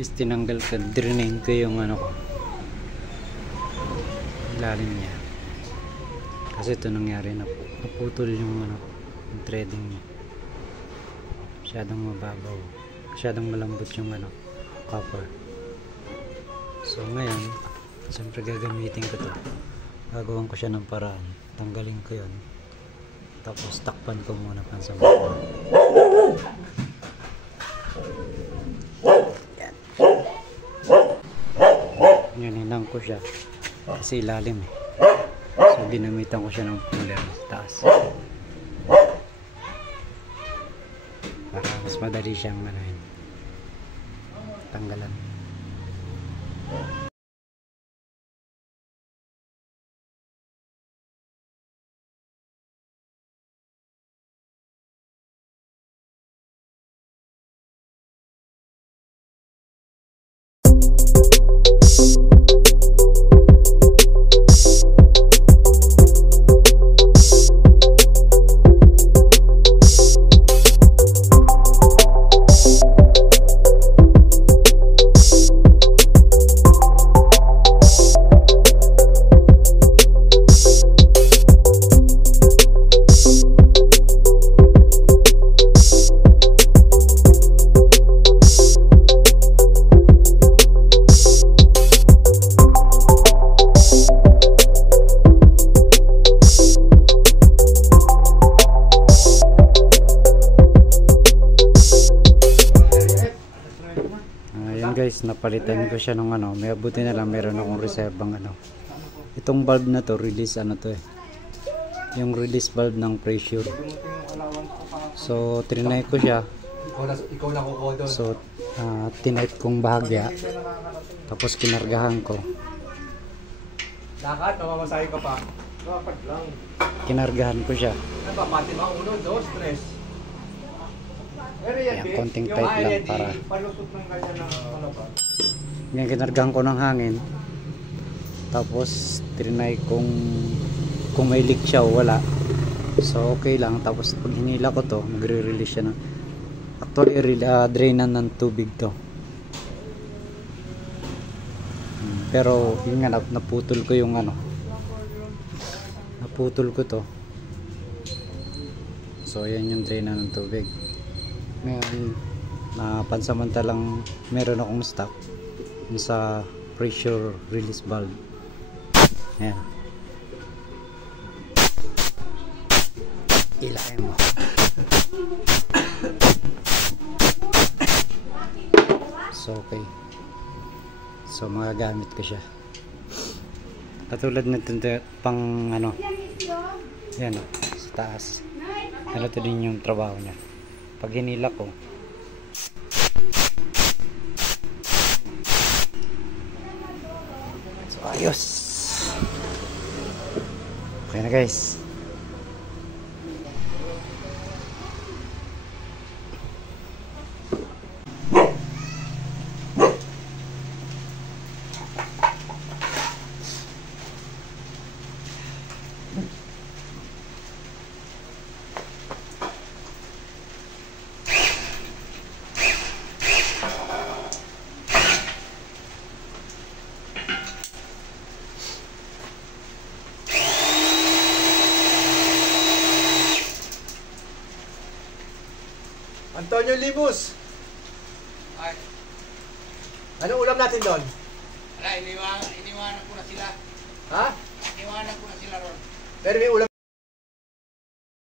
Is tinanggal ko, drainin ko yung ano ko, ilalim niya. Kasi ito nangyari, naputol yung ano, yung threading niya. Masyadong mababaw, masyadong malambot yung ano, copper. So ngayon, siyempre gagamitin ko to. Gagawin ko siya ng paraan. Tanggalin ko yun. Tapos takpan ko muna pansamantala. Yan, hinang ko siya. Kasi ilalim eh. So ginamitan ko siya ng puller sa taas. Para mas madali siyang tanggalan. Guys, napalitan ko siya nung ano, may abuti na lang meron akong reservang ano. Itong bulb na to, release ano to eh. Yung release bulb ng pressure. So, trinay ko siya. So, tinipe kong bahagya. Tapos kinargahan ko. Lakad, namamasahe ka pa. Lakad lang. Kinargahan ko siya. Napapati mga 1, 2, 3. Ayan, konting tight lang para palusot ng ganyan ng ano ba? Ngayon kinargahan ko ng hangin. Tapos trinay kung may leak siya o wala. So okay lang. Tapos pag hinila ko to, magre-release siya ng, actually drainan ng tubig to. Pero yun nga, naputol ko yung ano, naputol ko to. So yan yung drainan ng tubig. Ngayon, pansamantalang meron akong stock sa pressure release valve. Ayan. Ilahin mo. So okay. So magagamit ko siya. Katulad nito pang ano. Yan o, sa taas. Ito din yung trabaho niya. Pag hinila ko, so ayos. Okay na guys. Antonio Limus. Ay. Anong ulam natin doon? Wala, iniwanan ko na sila. Ha? Iniwanan ko na sila ron. Pero may ulam